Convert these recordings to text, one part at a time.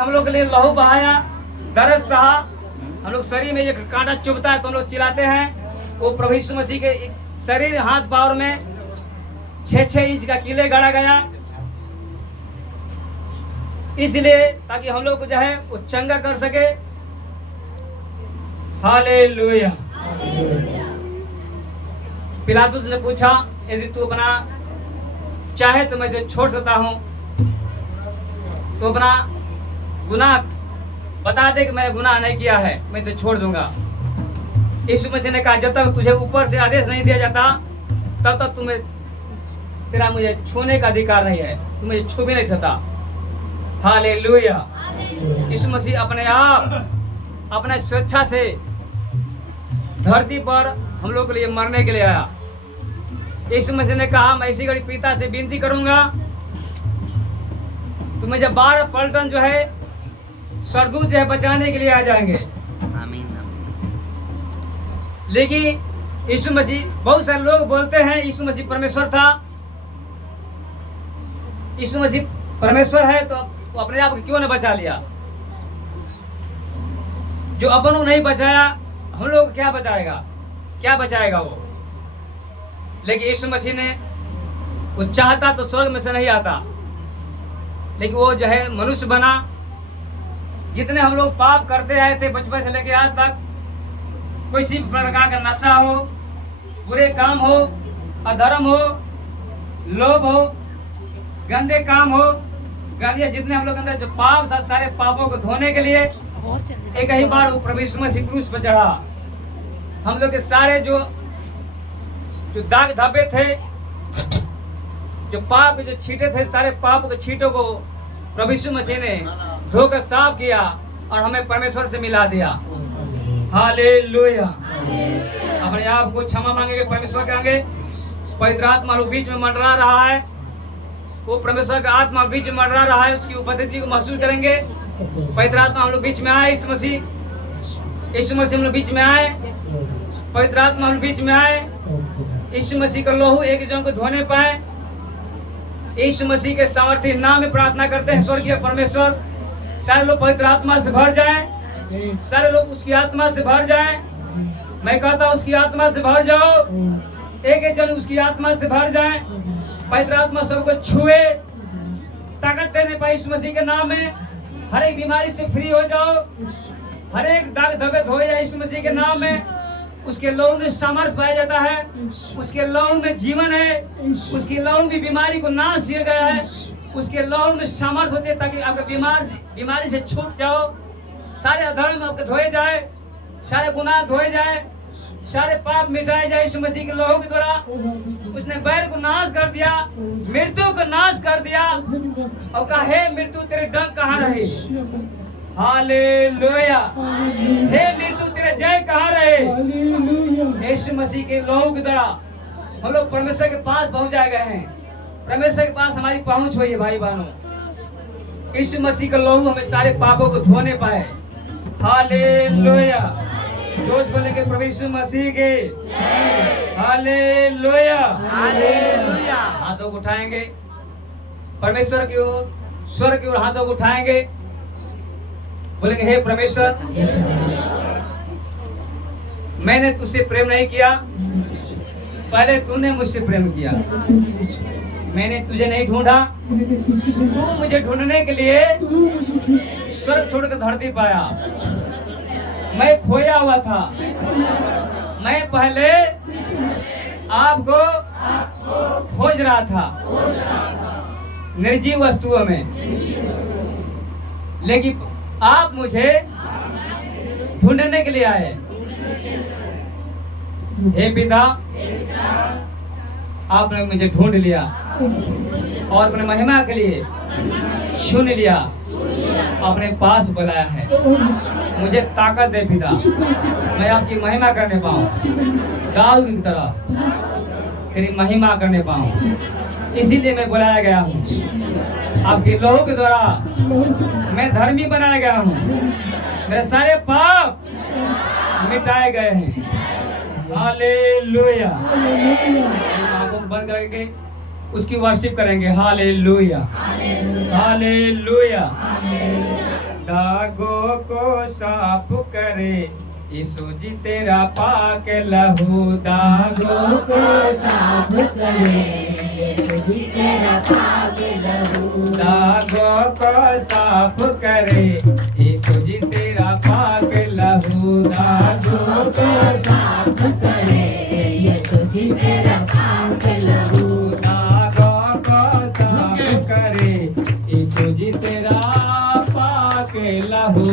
हम लोग के लिए लहू बहाया, दर्द सहा, हम लोग शरीर में ये कांटा चुभता है तो हम लोग चिल्लाते हैं। वो प्रभु यीशु मसीह के शरीर हाथ पाँव में 6-6 इंच का कीले गाड़ा गया, इसलिए ताकि हम लोग को जो है वो चंगा कर सके। हालेलुया। पिलातुस ने पूछा, यदि तू अपना चाहे तो मैं तुझे छोड़ सकता हूँ, तो अपना गुनाह बता दे कि मैंने गुनाह नहीं किया है, मैं तुझे छोड़ दूंगा। यीशु मसीह ने कहा, जब तक तुझे ऊपर से आदेश नहीं दिया जाता तब तक तुम्हें तेरा मुझे छूने का अधिकार नहीं है, तू मुझे छू भी नहीं सकता। हालेलुया। यीशु मसीह अपने आप अपने स्वेच्छा से धरती पर हम लोग के लिए मरने के लिए आया। यीशु मसीह ने कहा, मैं इसी घड़ी पिता से विनती करूंगा, तो मुझे 12 पलटन जो है स्वर्गदूत जो है बचाने के लिए आ जाएंगे। आमीन। लेकिन यीशु मसीह, बहुत सारे लोग बोलते हैं यीशु मसीह परमेश्वर था। यीशु मसीह परमेश्वर है तो वो अपने आप को क्यों न बचा लिया? जो अपन को नहीं बचाया हम लोग क्या बचाएगा, क्या बचाएगा वो? लेकिन यीशु मसीह ने वो चाहता तो स्वर्ग में से नहीं आता, लेकिन वो जो है मनुष्य बना। जितने हम लोग पाप करते आए थे बचपन से लेके आज तक, कोई सी प्रकार का नशा हो, बुरे काम हो, अधर्म हो, लोभ हो, गंदे काम हो, गालियां, जितने हम लोग अंदर जो पाप था, सारे पापों को धोने के लिए एक ही बार वो प्रभु यीशु मसीह क्रूस पर चढ़ा। हम लोग के सारे जो दाग धब्बे थे, जो पाप के जो छींटे थे, सारे पाप के छींटों को प्रभु यीशु मसीह ने धोकर साफ किया और हमें परमेश्वर से मिला दिया। हालेलुया। अपने आप को क्षमा मांगेंगे परमेश्वर के आगे। पवित्र आत्मा लोग बीच में मंडरा रहा है, वो परमेश्वर का आत्मा बीच में मंडरा रहा है, उसकी उपस्थिति को महसूस करेंगे। पवित्र आत्मा हम लोग बीच में आए, यीशु मसीह हम लोग बीच में आए, पवित्र आत्मा हम लोग बीच में आए। यीशु मसीह का लहू एक जन को धोने पाए। यीशु मसीह के सामर्थ्य नाम में प्रार्थना करते हैं, स्वर्गीय परमेश्वर सारे लोग पवित्र आत्मा से भर जाएं, सारे लोग उसकी आत्मा से भर जाएं। मैं कहता हूँ उसकी आत्मा से भर जाओ, एक एक जन उसकी आत्मा से भर जाएं। पवित्र आत्मा सबको छुए, ताकत देने पाए यीशु मसीह के नाम में। हर एक बीमारी से फ्री हो जाओ, हर एक दाग धब्बे धोए जाए यीशु मसीह के नाम में। उसके लहू में सामर्थ पाया जाता है, उसके लहू में जीवन है, उसके लहू में बीमारी को नाश किया गया है, उसके लहू में सामर्थ होते ताकि आपके बीमारी से छूट जाओ। सारे अधर्म आपके धोए जाए, सारे गुनाह धोए जाए, सारे पाप मिटाए जाए यीशु मसीह के लहू के द्वारा। उसने बैर को नाश कर दिया, मृत्यु को नाश कर दिया और कहा, हे मृत्यु तेरे डंक कहाँ रहे? हालेलुया। हे मृत्यु तेरे जय कहाँ रहे? यीशु मसीह के लहू के द्वारा हम लोग परमेश्वर के पास पहुंच जाए गए हैं। परमेश्वर के पास हमारी पहुंच हुई है भाई बहनों। यीशु मसीह का लहू हमें सारे पापों को धोने पाए। हालेलुया। जोश बोलेंगे प्रभु यीशु मसीह के हालेलुया। हालेलुया। हाथों को उठाएंगे परमेश्वर की ओर, स्वर्ग की ओर हाथों को उठाएंगे, बोलेंगे, हे परमेश्वर, मैंने तुझसे प्रेम नहीं किया, पहले तूने मुझसे प्रेम किया। मैंने तुझे नहीं ढूंढा, तू मुझे ढूंढने के लिए स्वर्ग छोड़कर धरती पाया। मैं खोया हुआ था, मैं पहले आपको खोज रहा था निर्जीव वस्तुओं में, लेकिन आप मुझे ढूंढने के लिए आए। हे पिता, आपने मुझे ढूंढ लिया और अपने महिमा के लिए चुन लिया, अपने पास बुलाया है। मुझे ताकत दे पिता, मैं आपकी महिमा करने पाऊँ, दाऊद की तरह तेरी महिमा करने पाऊँ। इसीलिए मैं बुलाया गया हूँ। आपके लहू के द्वारा मैं धर्मी बनाया गया हूँ, मेरे सारे पाप मिटाए गए हैं। हालेलुया। आंखों बंद करके उसकी वर्शिप करेंगे। Hallelujah, hallelujah. को साफ करे, यीशु जी तेरा पाक लहू। दागों को साफ करे, यीशु जी तेरा पाक लहू। दागों को साफ करे, यीशु जी तेरा पाक लहू। दागों को साफ करे, यीशु जी तेरा पाक लहू। दागों को साफ करे, यीशु जी तेरा पाक लहू।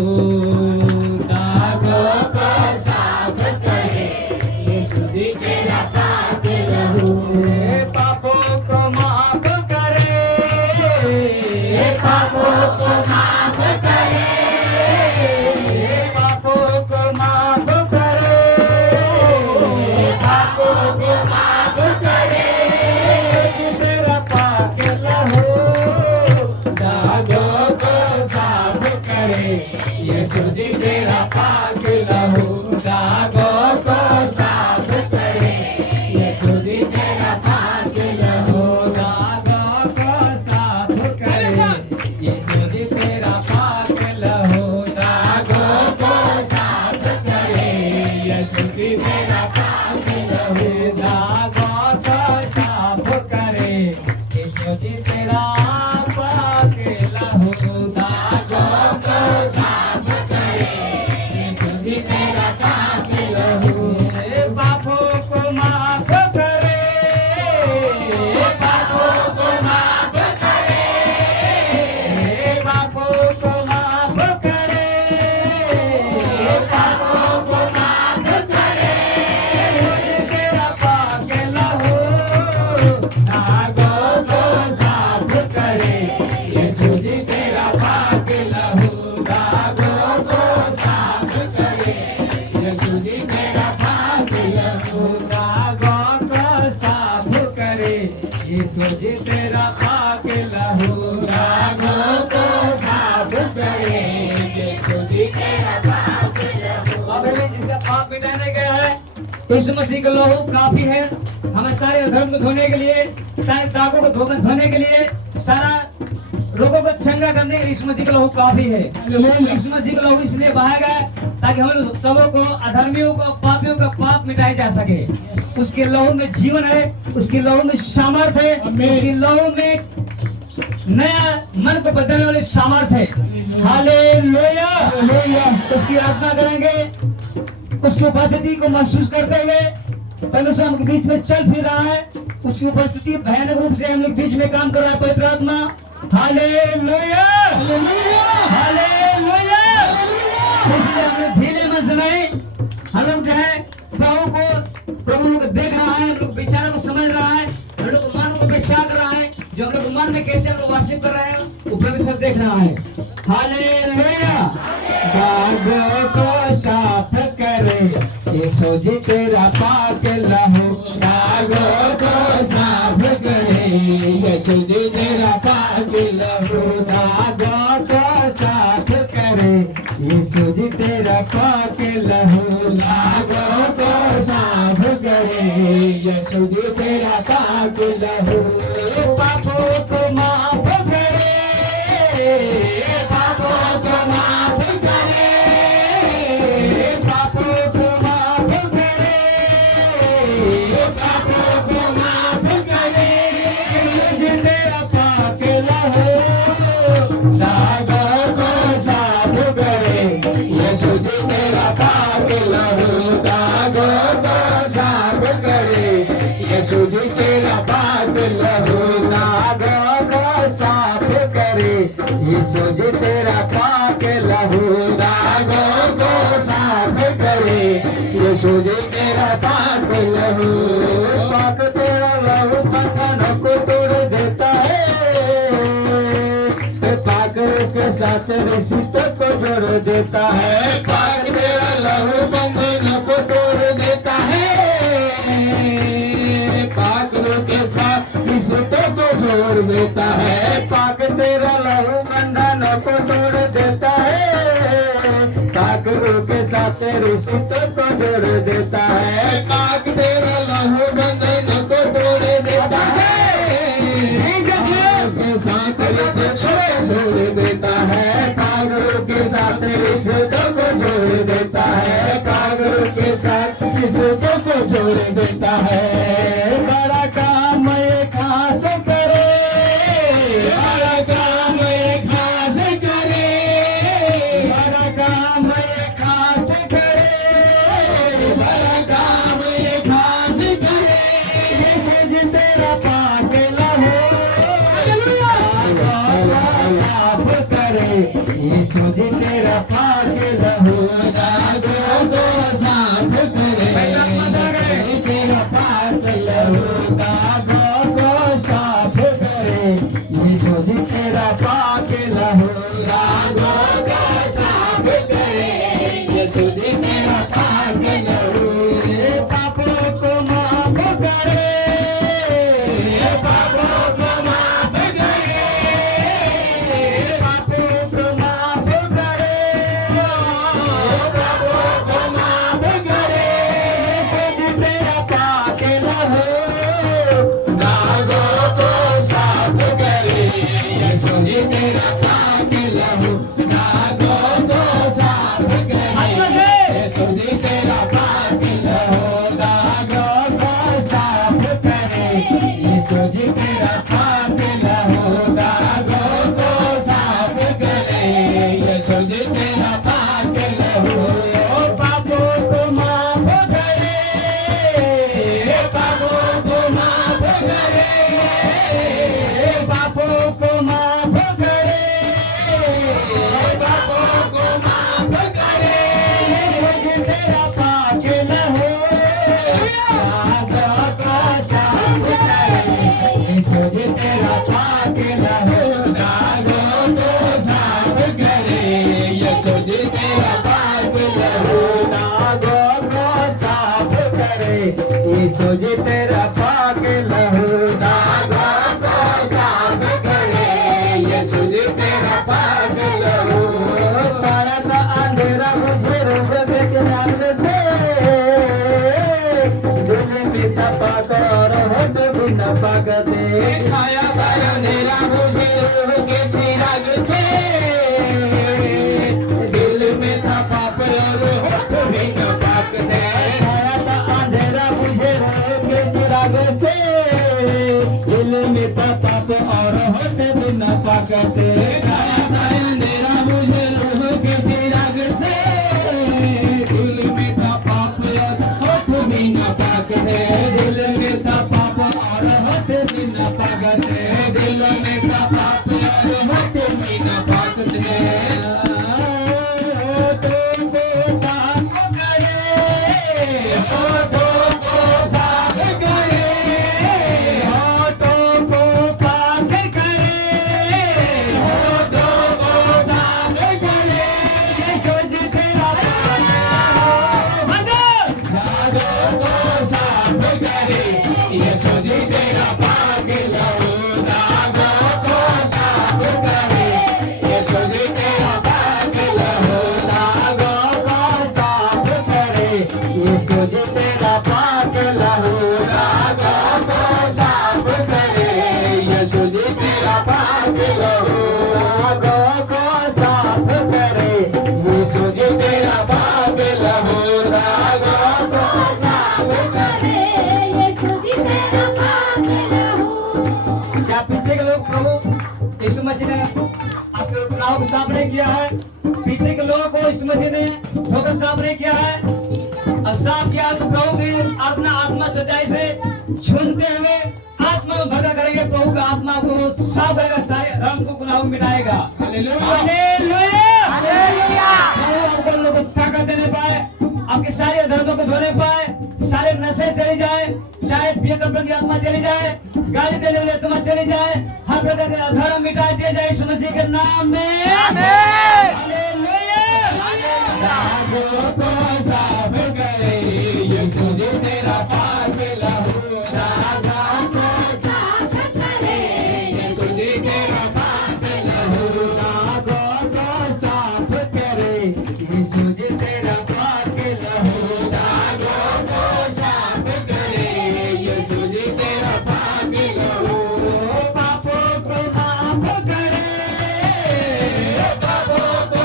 दागों को साफ करे, यीशु जी तेरा पाक लहू। पापों को माफ करे, पापों को माफ करे, पापों को माफ करे, पापों को माफ करे। तेरा पाक लहू। दागों को साफ करे, यीशु जी तेरा पाक लहू। दागों को साफ करे, यीशु जी तेरा पाक लहू। दागों को साफ करे, यीशु जी तेरा पाक लहू। दागों को साफ करे, यीशु जी तेरा पाक लहू। दागों को साफ करे, यीशु जी तेरा पाक लहू। दागों को साफ करे, यीशु जी तेरा पाक लहू। पापों को माफ करे, पापों को माफ करे, पापों को माफ करे, पापों को माफ करे। तेरा पाक लहू। दागों को साफ करे, यीशु जी तेरा पाक लहू। दागों को साफ करे, यीशु जी तेरा पाक लहू। दागों को साफ करे, यीशु जी तेरा पाक लहू। दागों को साफ करे, यीशु जी तेरा पाक लहू। अब ये जिसका पाप मिटाने गया है, यीशु मसीह का लहू काफी है हमें सारे अधर्म को धोने के लिए, सारे दागों को धोने के लिए, सारा रोगों को चंगा करने के लिए यीशु मसीह का लहू काफी है। यीशु मसीह का लहू इसलिए बहाया गया ताकि हम लोग सबों को, अधर्मियों को, पापियों का पाप मिटाया जा सके। उसके लहू में जीवन है, उसके लहू में सामर्थ है, उसके लहू में नया मन को बदलने वाले सामर्थ है। हालेलुया। उसकी आराधना करेंगे, उसकी उपस्थिति को महसूस करते हुए परमेश्वर हम बीच में चल फिर रहा है। उसकी उपस्थिति भयानक रूप से हम लोग बीच में काम कर रहा है। पवित्र आत्मा हालेलुया, हालेलुया। इसलिए हम लोग ढीले मन से नहीं, हम लोग जो है प्रभु लोग देख रहा है, हम लोग विचारों को समझ रहा है, हम लोग मन को पेशा कर रहा है, जो हम लोग मन में कैसे हम लोग वासित कर रहे हैं वो परमेश्वर देख रहा है। हालेलुया। दागों को साफ करे, यीशु जी तेरा पाक लहू। दागों को साफ करे, यीशु जी तेरा पाक लहू। दागों को साफ करे, यीशु जी तेरा पाक लहू। दागों को साफ करे, यीशु जी तेरा पाक लहू। पापों को माफ करे, पापों को माफ करे, पापों को माफ करे, पापों को माफ करे। तेरा पाक लहू। दागों को साफ करे, यीशु जी तेरा पाक लहू। दागों को साफ करे, यीशु जी तेरा पाक लहू। दागों को साफ करे, यीशु जी तेरा पाक लहू। दागों को साफ करे, यीशु जी तेरा पाक लहू। पाक तेरा लहू बंधनों को तोड़ देता है, पाक के साथ रिश्तों को जोड़ देता है। पाक तेरा लहू बंधनों को तोड़ देता है, पाक के साथ रिश्तों को जोड़ देता है। पाक तेरा लहू बंधनों को तोड़ देता है, पाक के साथ रिश्तों को जोड़ देता है। पाक तेरा लहू बंधनों को तोड़ देता है, के साथ रिश्ते छोड़ देता है। पाक के साथ रिश्ते सबको को छोड़ देता है। बड़ा काम ये खास करे, बड़ा काम ये खास करे, बड़ा काम ये खास करे, बड़ा काम ये खास करे। यीशु जी तेरा पाक लहू लाभ करे, यीशु जी तेरा पाक लहू दागों को साफ करे, तेरा पाक लहू दागों को साफ करे, यीशु जी तेरा पाक लहू दागों को साफ करे, यीशु जी तेरा पाक लहू पापों को माफ करे, पापों को माफ करे, पापों को माफ करे, पापों को माफ करे। यीशु जी तेरा पाक लहू दागों को साफ करे, यीशु जी तेरा पाक लहू दागों को साफ करे, यीशु जी तेरा पाक लहू दागों को साफ करे, यीशु जी तेरा पाक लहू दागों को साफ करे, यीशु जी तेरा पाक लहू पापों को माफ करे, पापों को माफ करे, पापों को माफ करे, पापों को माफ करे। यीशु जी तेरा पाक लहू दागों को साफ करे, यीशु जी तेरा पाक लहू दागों को साफ करे, यीशु जी तेरा पाक लहू दागों को साफ करे, यीशु जी तेरा पाक लहू दागों को साफ करे, यीशु जी तेरा पाक लहू सारा का अंधेरा मुझे रोक दे के रात से, दिल में तपाक और होठ भी नपाक दे, छाया का अंधेरा मुझे रोक के चिराग से, दिल में तपाक और होठ भी नपाक दे, छाया का अंधेरा मुझे रोक के चिराग से, दिल में तपाक और होठ भी नपाक दे, छाया का अंधेरा मुझे रोक के चिराग से, दिल में तपाक और होठ भी नपाक दे, दिल में तपाक और होठ भी नपाक दे, दिल में तपाक और होठ भी नपाक दे। तुमको साफ करे, होठों को साफ करे, होठों को पाक करे, होठों को साफ करे, यीशु जी तेरा दागों को साफ करे, यीशु जी तेरा पाक लहू दागों को साफ करे, यीशु जी तेरा पाक लहू दागों को साफ करे, यीशु जी तेरा पाक लहू दागों को साफ करे, यीशु जी तेरा पाक लहू दागों को साफ करे, यीशु जी तेरा पाक लहू दागों को साफ करे, यीशु जी तेरा पाक लहू। क्या पीछे के लोग प्रभु यीशु मसीह ने आपके गुनाहों को साफ नहीं किया है? पीछे के लोगों को यीशु मसीह ने धोकर साफ नहीं किया है? अब साफ किया तो प्रभु की अपना आत्मा सच्चाई से छूनते हुए आत्मा में भरा करेंगे, प्रभु का आत्मा को साफ करेगा, सारे धर्म को गुनाहों को मिटाएगा। Hallelujah hallelujah. प्रभु आपको लोगों को ताकत देने पाए, आपके सारे धर्मों को धोने पाए, सारे नशे चली जाए, चाहे पिए कपड़ों की आत्मा चली जाए, गाली देने वाली आत्मा चली जाए, हर प्रकार का धर्म मिटा दिया जाए यीशु मसीह के नाम में। हालेलुया दागों को साफ करे, यीशु जी तेरा पाक लहू दागों को साफ करे, यीशु जी तेरा पाक लहू दागों को साफ करे, यीशु जी तेरा पाक लहू दागों को साफ करे, यीशु जी तेरा पाक लहू पापों को माफ करे, पापों को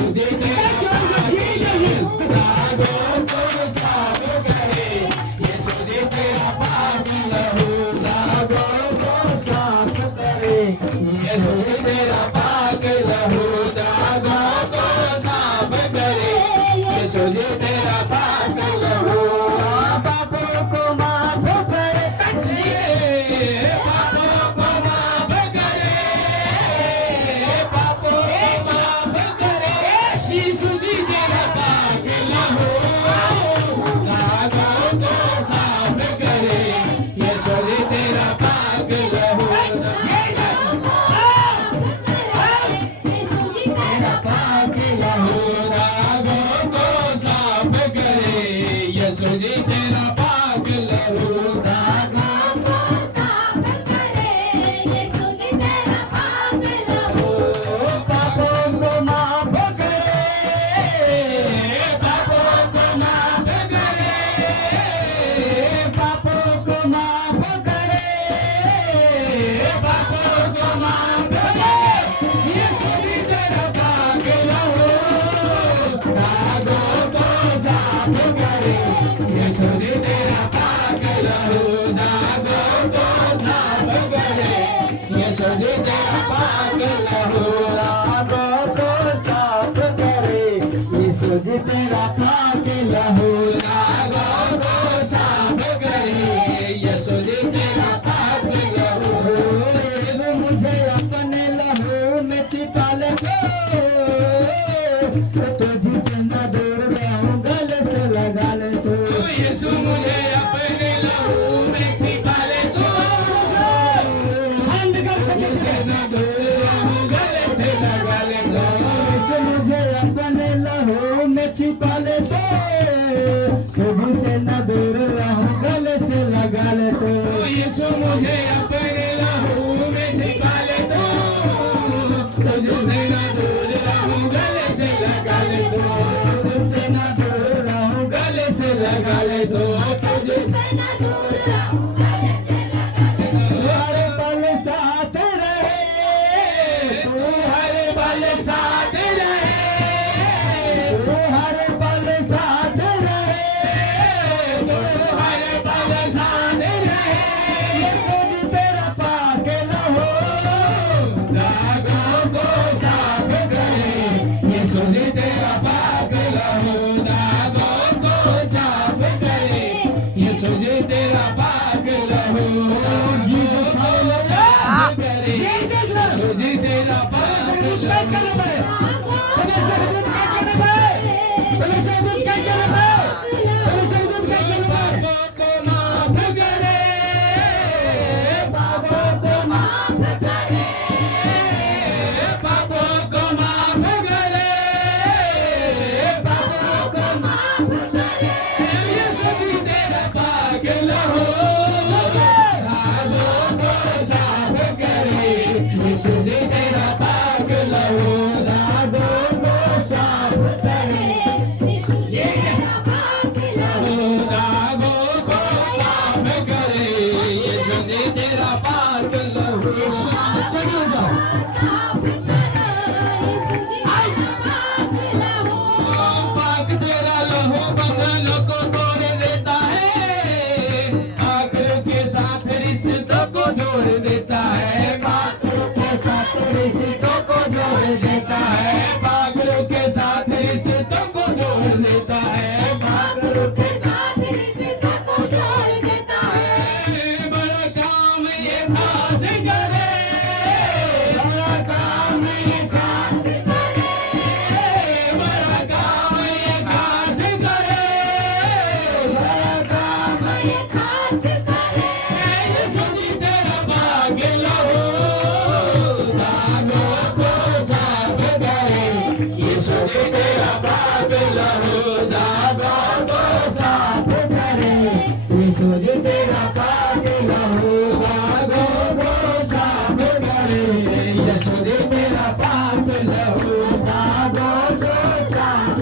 यीशु जी तेरा पाक लहू दागों को साफ करे यीशु जी तेरा पाक लहू दागों को साफ करे यीशु जी तेरा पाक लहू दागों को साफ करे यीशु जी तेरा पाक लहू पापों को माफ करे पापों को माफ करे पापों को माफ करे यीशु जी तेरा पाक लहू दागों को साफ करे यीशु जी तेरा पाक लहू पाक लहू दागों को साफ करे यीशु जी तेरा पाक लहू दागों को पापों को माफ करे पापों को माफ करे पापों को माफ करे पापों को माफ करे यीशु जी तेरा पाक लहू दागों को साफ करे यीशु जी तेरा पाक लहू दागों को साफ करे यीशु जी तेरा पाक लहू दागों को साफ करे यीशु जी तेरा पाक लहू दागों को साफ करे यीशु जी तेरा पाक लहू यीशु मुझे अपने लहू में छिपा ले तुझसे न दूर रहूं गले से लगा ले तो यीशु मुझे अपने लहू में छिपा ले बंद कर तुझसे न दूर रहूं गले से लगा ले तो यीशु मुझे अपने लहू में छिपा ले तो तुझसे न दूर रहूं गले से लगा ले तो यीशु मुझे अपने लहू में छिपा ले तो तुझसे न दूर रहूं गले से लगा ले तो तुझसे न दूर रहूं गले से लगा ले तो तुझसे न दूर रहूं गले से लगा ले तो हर पल साथ रहे तू हर पल साथ रहे तू हर पल साथ रहे तू हर पल साथ रहे यीशु जी तेरा पाक लहू दागों को साफ करे यीशु जी तेरा पाक लहू दागों को साफ करे यीशु जी तेरा पाक लहू जीसस साफ करे यीशु जी तेरा पाक पापों को माफ करे पापों को माफ करे पापों को माफ करे पापों को माफ करे यीशु जी तेरा पाक लहू दागों को साफ करे यीशु जी तेरा पाक लहू दागों को साफ करे दागों को साफ करे यीशु जी तेरा पाक लहू सही हो जाओ पाक तेरा लहू बंधनों को तोड़ देता है आखिर के साथ रिश्तों को जोड़ देता है पाखरों के साथ रिश्तों को जोड़ देता है पाखरों के साथ रिश्तों को जोड़ देता है पाखरों के साथ रिश्तों को जोड़ देता है बड़ा काम ये खास करे बड़ा काम ये खास करे बड़ा काम ये खास करे बड़ा काम ये खास करे यीशु जी तेरा पाक लहू दागों को साफ करे यीशु जी तेरा पाक लहू दागों को साफ करे यीशु जी तेरा पाक लहू दागों को साफ करे यीशु जी तेरा पाक लहू दागों को साफ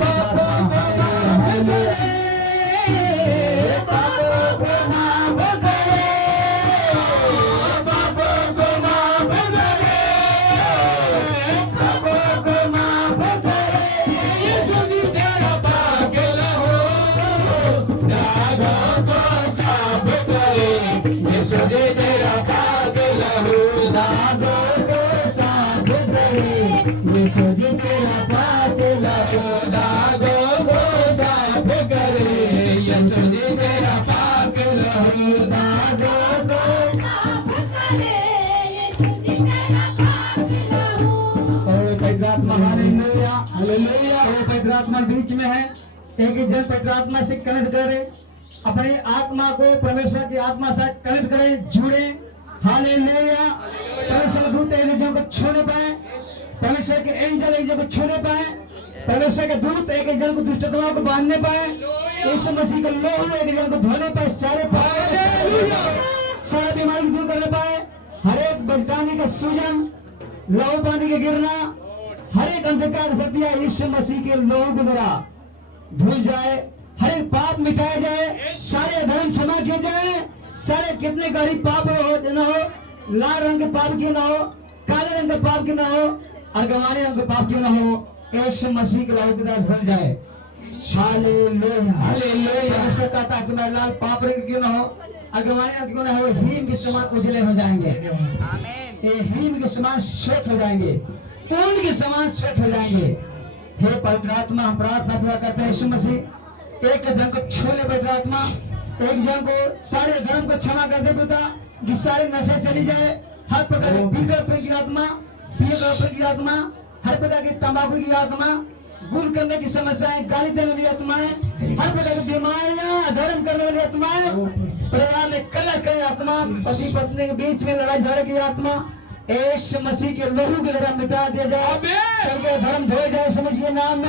पापों को माफ करे पापों को माफ करे पापों को माफ करे लहू दागों को साफ करे। यीशु जी तेरा पाक लहू दागों को साफ करे। यीशु जी तेरा पाक लहू दागों को साफ करे। यीशु जी तेरा पाक लहू। और पवित्र आत्मा हालेलुया हालेलुया। और पवित्र आत्मा बीच में है, एक ही जन पवित्र आत्मा से कनेक्ट करे, अपने आत्मा को परमेश्वर की आत्मा से कनेक्ट करें, जुड़े। हालेलुया। परमेश्वर दूत एक जन को छूने पाए, परमेश्वर के एंजल एक जन को छूने पाए, परमेश्वर के दूत एक जन को दुष्टताओं को बांधने पाए, यीशु मसीह का लहू एक जन को धोने पाए, सारे पाप सारे बीमारी दूर करने पाए, हर एक बलिदानी का सूजन, लहू पानी के गिरना, हर एक अंधकार शक्तियां यीशु मसीह के लहू के द्वारा धुल जाए, हर एक पाप मिटाया जाए, सारे अधर्म क्षमा किए जाए, सारे कितने गरीब पाप हो न हो, लाल रंग के पाप क्यों ना हो, काले रंग के पाप क्यों ना हो, अर्गवानी रंग के पाप क्यों ना हो, यीशु मसीह के लहू के द्वारा धुल जाए। Hallelujah hallelujah. ऐसा कहता है कि मैं लाल पाप रंग क्यों ना हो, अर्गवानी रंग क्यों ना हो, हीम के समान उजले हो जाएंगे, ये हीम के समान श्वेत हो जाएंगे, ऊन के समान श्वेत हो जाएंगे। हे पवित्र आत्मा, हम प्रार्थना पूरा करते हैं यीशु मसीह, एक जन को छू ले पवित्र आत्मा, एक जन को सारे धर्म को क्षमा कर दे पिता, कि सारे नशे चली जाए, हर प्रकार की पीकर की आत्मा, पीकर की आत्मा, हर प्रकार की तंबाकू की आत्मा, गुल करने की समस्याएं, गाली देने वाली आत्माएं, हर प्रकार की बीमारियां, धर्म करने वाली आत्माएं, परिवार में कलह करने आत्मा, पति पत्नी के बीच में लड़ाई झगड़े की आत्मा, यीशु मसीह के लहू के द्वारा मिटा दिया जाए, सबके धर्म धोए जाए, समझिए नाम में।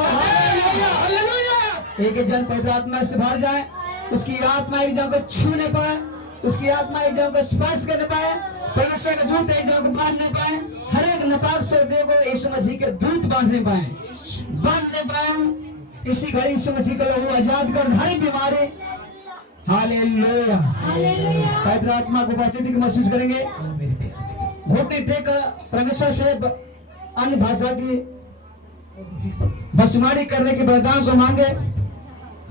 एक जन पवित्र आत्मा से भर जाए, उसकी आत्मा एक जन को छूने पाए, उसकी आत्मा एक जन को स्पर्श करने पाए, परमेश्वर के दूत एक जन को बांधने पाए, हर एक नापाक शब्द को यीशु मसीह के दूत बांधने पाए। इसी घड़ी यीशु मसीह का लहू आजाद कर हर बीमारी। Hallelujah hallelujah. पवित्र आत्मा को उपस्थिति महसूस करेंगे, घोटने टेक परमेश्वर से अन्य भाषा की बसुमारी करने के वरदान को मांगे।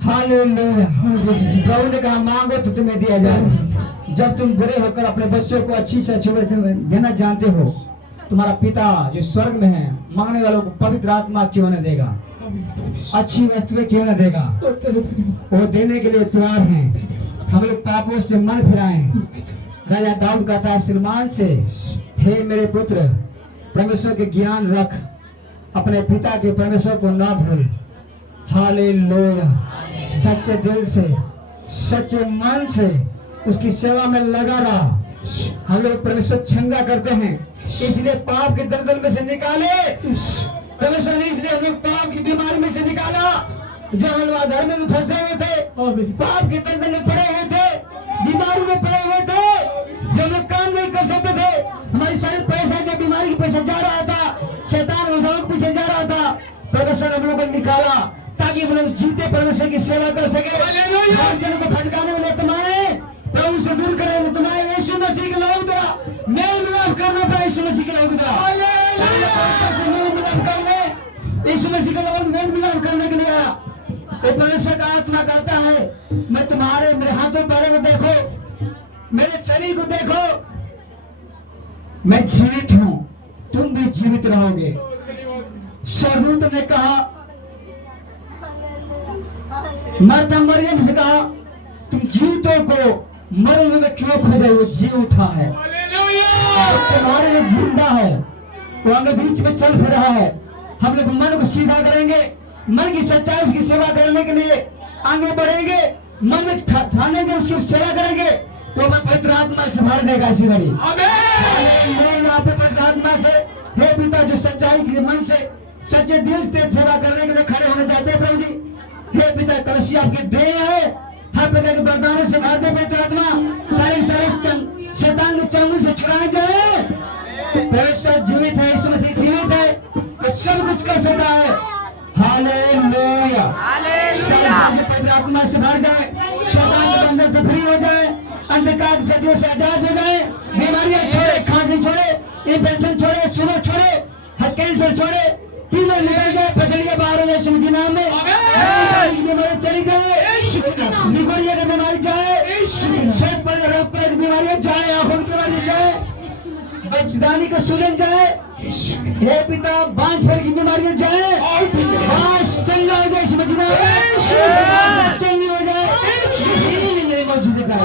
हालेलुया। प्रभु ने कहा मांगो तो तुम्हें दिया जाए। जब तुम बुरे होकर अपने बच्चों को अच्छी से अच्छी देना जानते हो, तुम्हारा पिता जो स्वर्ग में है मांगने वालों को पवित्र आत्मा क्यों न देगा, अच्छी वस्तुएं क्यों न देगा। वो देने के लिए तैयार हैं। हम लोग पापों से मन फिराएं। राजा दाऊद कहता है श्रीमान से, हे मेरे पुत्र परमेश्वर के ज्ञान रख, अपने पिता के परमेश्वर को ना भूल। हालेलुया। सच्चे दिल से, सच्चे मन से उसकी सेवा में लगा रहा। हम लोग परमेश्वर छंगा करते हैं, इसलिए पाप के दलदल में से निकाले। परमेश्वर ने इसलिए हम लोग पाप की बीमारी में से निकाला, जो हम लोग धर्म में फंसे हुए थे, पाप के दलदल में पड़े हुए थे, बीमारी में पड़े हुए थे, जो हम लोग काम नहीं कर सकते थे। हमारी सारी पैसा जो बीमारी के पैसा जा रहा था, शैतान उजाओं के पीछे जा रहा था, परमेश्वर हम लोग को निकाला ताकि हम लोग जीते परमेश्वर की सेवा कर सके। हर जन को भटकाने वाले तुम्हारे प्रभु से दूर करेंगे, तुम्हारे यीशु मसीह के लहू द्वारा मेल मिलाप करना पड़ा। यीशु मसीह के लहू द्वारा मेल मिलाप करने, यीशु मसीह के लहू मेल मिलाप करने के लिए आया। तो परमेश्वर का आत्मा कहता है, मैं तुम्हारे मेरे हाथों पैरों को देखो, मेरे शरीर को देखो, मैं जीवित हूँ, तुम भी जीवित रहोगे। स्वर्गदूत ने कहा, मरता मरियम से कहा, तुम जीवितों को मरे हुए क्यों खोजे, वो जी उठा है, तुम्हारे लिए जिंदा है, वो हमें बीच में चल फिर रहा है। हम लोग मन को सीधा करेंगे, मन की सच्चाई उसकी सेवा करने के लिए आगे बढ़ेंगे, मन में ठानेंगे, उसकी सेवा करेंगे, तो हमें पवित्र आत्मा से भर देगा इसी घड़ी। पवित्र आत्मा से, हे पिता जो सच्चाई के मन से सच्चे दिल से सेवा करने के लिए खड़े होना चाहते हैं प्रभु जी, हे पिता कलशी आपकी देह है, हर प्रकार के वरदानों से भर दे पवित्र आत्मा, सारे शैतान के चंगुल से छुड़ाए जाए। परमेश्वर जीवित है, यीशु मसीह जीवित है, वो सब कुछ कर सकता है। हालेलुया। पवित्र आत्मा से भर जाए, शैतान के बंधन से फ्री हो जाए, अंधकार की शक्तियों से आजाद हो जाए, बीमारियां छोड़े, खांसी छोड़े, इन्फेक्शन छोड़े, शुगर छोड़े, हर कैंसर छोड़े, तीनों निकल जाए, पथरियां बाहर हो जाए यीशु के नाम में, बीमारी चली जाए, निकोरिया की बीमारी जाए, पेट पर रक्त पर की बीमारियां जाए, आंखों की बीमारी जाए, चिदानी का सूजन जाए, हे पिता बांझ पर की बीमारियां जाए, बांझ चंगा हो जाए, समझना चंगी हो जाए, मौजूद जाए।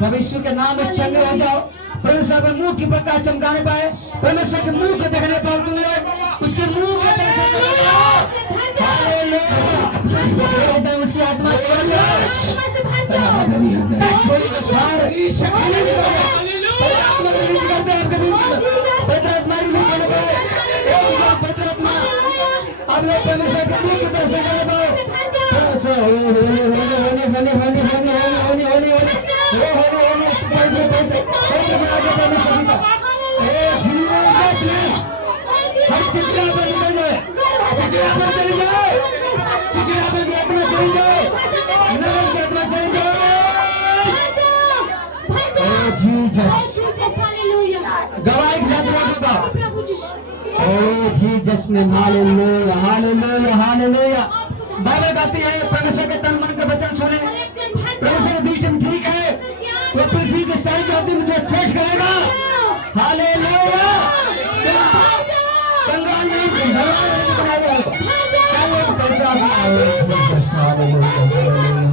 परमेश्वर के नाम में चंगे हो जाओ। परमेश्वर के मुंह की प्रकाश चमकाने पाए, परमेश्वर के मुंह को देखने पाओ, तुम लोग उसके मुंह को दर्शन करने पाओ। हालेलुया। उसकी आत्मा अब लोग परमेश्वर के मुंह को दर्शन करने पाओ। गवाही जीसस ने हालेलुया हालेलुया हालेलुया। बाइबल कहती है परमेश्वर के तन मन के वचन सुने, परमेश्वर के दृष्टि में ठीक है, वो पृथ्वी के सारी जाति में जो चेक करेगा। हालेलुया। कंगाल नहीं बनाएगा।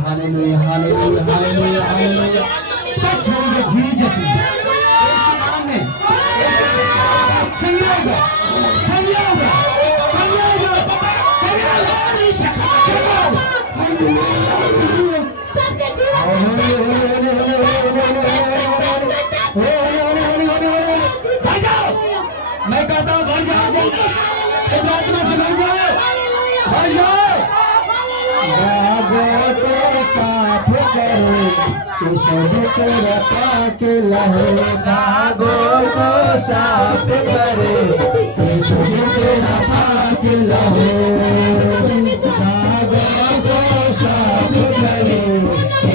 Hallelujah hallelujah hallelujah hallelujah. Touch होंगे जीसस में, नाम में संगी हो जाओ, संगी हो जाओ, संगी हो जाओ, संगी हो जाओ। सबके जीवन मैं कहता हूँ भर जाओ, इस आत्मा से भर जाओ, भर जाओ। भागो तो साफ करो, ईश्वर तेरा पाक लहू। भागो तो साफ करे, ईश्वर तेरा पाक लहू। भागो तो साफ करे,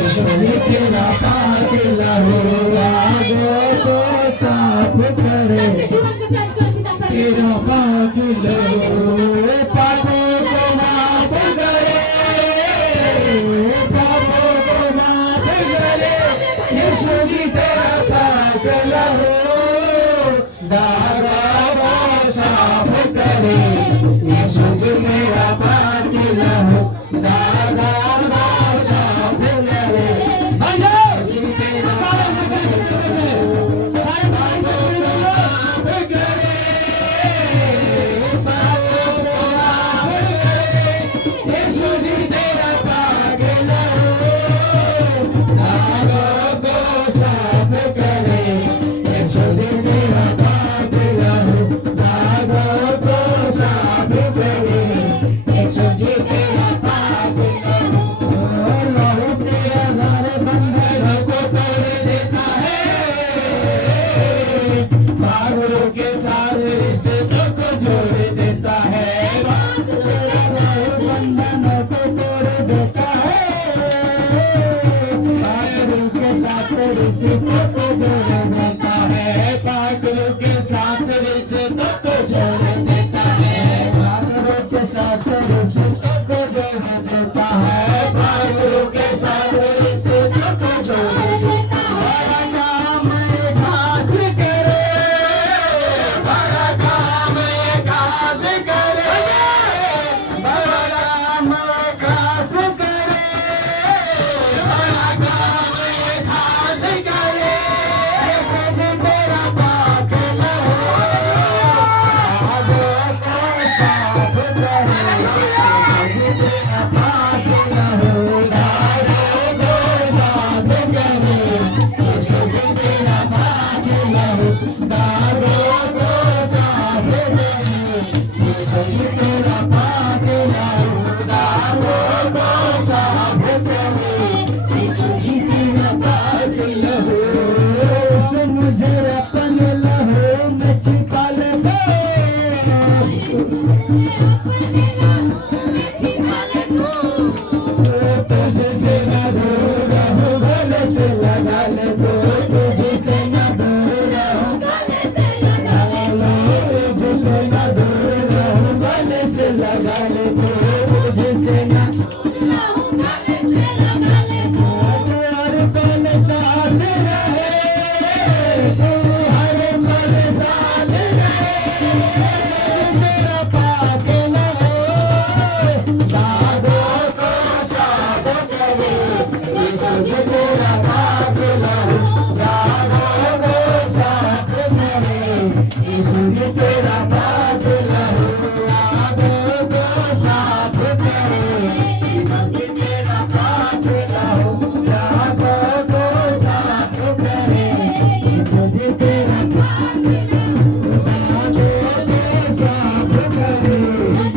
ईश्वर तेरा पाक लहू। भागो तो साफ करे, तेरा पाक लहू। पापों को माफ करे, पापों को माफ करे, यीशु जी तेरा पाक लहू। दागा साफ करे, यीशु जी मेरा पाक लहू। दागा साफ करे, यीशु जी तेरा पाक लहू दागों को साफ करे। यीशु जी तेरा पाक लहू दागों को साफ करे। यीशु जी तेरा पाक लहू दागों को साफ करे।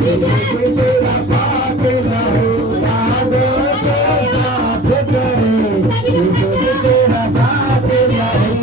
यीशु जी तेरा पाक लहू दागों को साफ करे। यीशु जी तेरा पाक लहू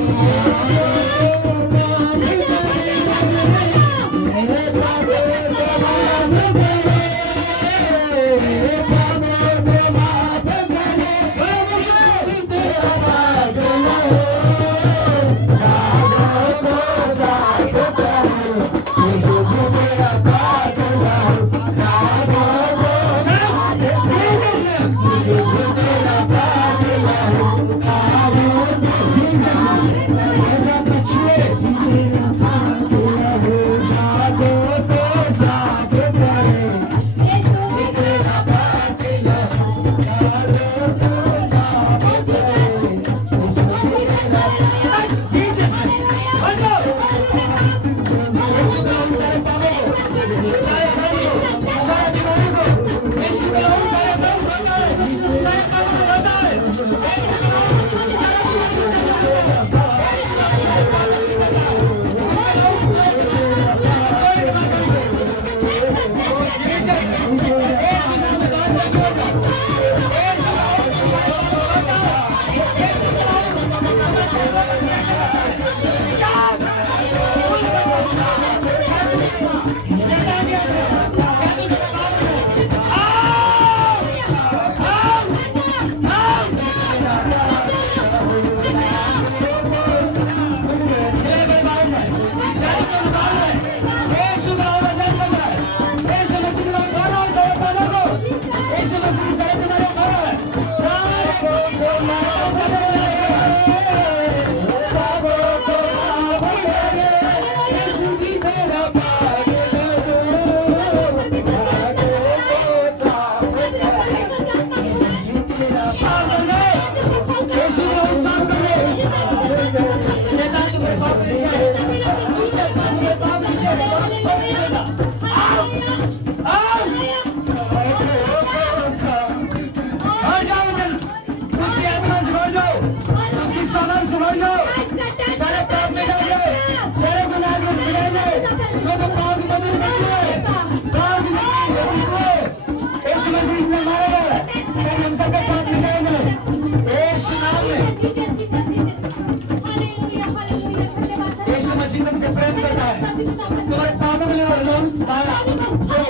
तुम्हारे पापों के लिए लोन मारा,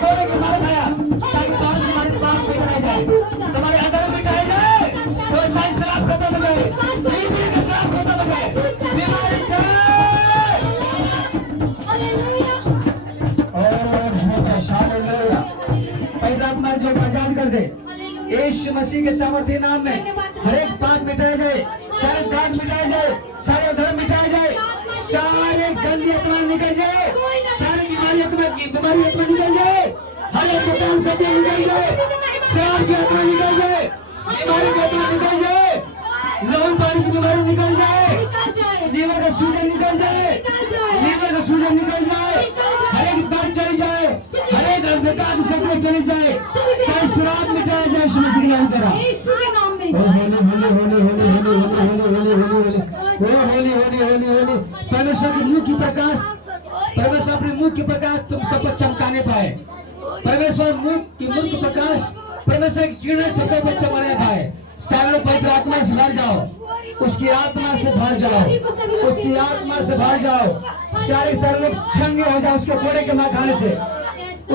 कोड़े के मार खाया, ताकि तुम्हारे पाप मिटाए जाए, तुम्हारे अधर्म मिटाए जाए, तो सारी शराब खत्म हो जाए, बीवी की शराब खत्म हो जाए, बीमारी जाए। और हालेलुया। पैदा अपना जो आजाद कर दे, यीशु मसीह के सामर्थ्य नाम में हर एक पाप मिटाया जाए, सारे दाग मिटाए जाए, सारे अधर्म मिटाए जाए, सारे गंदी आत्मा निकल जाए, सारी बीमारी आत्मा निकल जाए, हर एक प्रकार से निकल जाए, शराब की आत्मा निकल जाए, बीमारी की आत्मा निकल जाए, लोही पानी की बीमारी निकल जाए, लीवर का सूजन निकल जाए, लीवर का सूजन निकल जाए, हर एक दर्द चली जाए, हर एक अंधकार की शक्ति चली जाए, सारी शराब मिटाया जाए यीशु मसीह के नाम में। होली परमेश्वर के मुख की प्रकाश, परमेश्वर अपने मुख की प्रकाश तुम सब पर चमकाने पाए, परमेश्वर मुख की प्रकाश, परमेश्वर की किरणें सब पर चमकाने पाए। सारे पवित्र आत्मा से भर जाओ, उसकी आत्मा से भर जाओ, उसकी आत्मा से भर जाओ, सारे लोग चंगे हो जाओ उसके कोड़े के मार खाने से,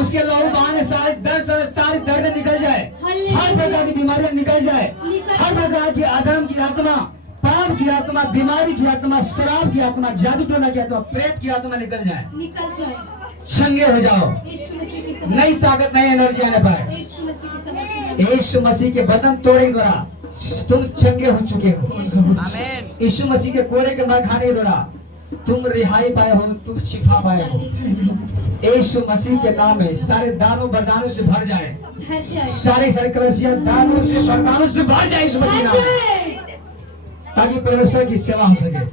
उसके लहू बहाने सारी दर्द निकल जाए, हर प्रकार की बीमारियां निकल जाए, हर प्रकार की अधर्म की आत्मा, पाप की आत्मा, बीमारी की आत्मा, शराब की आत्मा, जादू टोना की आत्मा, प्रेत की आत्मा निकल जाए, चंगे हो जाओ, नई ताकत नई एनर्जी आने पाए। यीशु मसीह के बदन तोड़े द्वारा तुम चंगे हो चुके हो, यीशु मसीह के कोड़े के मार खाने द्वारा तुम रिहाई पाए हो, तुम शिफा पाए हो। यीशु मसीह के नाम में सारे दानों वरदानों से भर जाए, सारे कलसियां दानों से वरदानों से भर जाए यीशु मसीह नाम में, ताकि परमेश्वर की सेवा हो सके।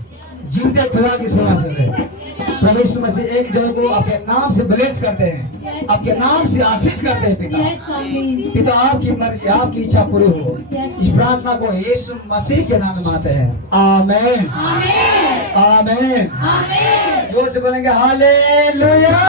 जीते खुदा की सेवा से रहे। प्रभु यीशु मसीह एक जो को अपने नाम से ब्लेस करते हैं, आपके नाम से आशीष करते हैं पिता। यस आमीन। पिता आपकी मर्जी, आपकी इच्छा पूरी हो। इस प्रार्थना को यीशु मसीह के नाम में मानते हैं। आमीन आमीन आमीन। आमीन। जोर से बोलेंगे हालेलुया।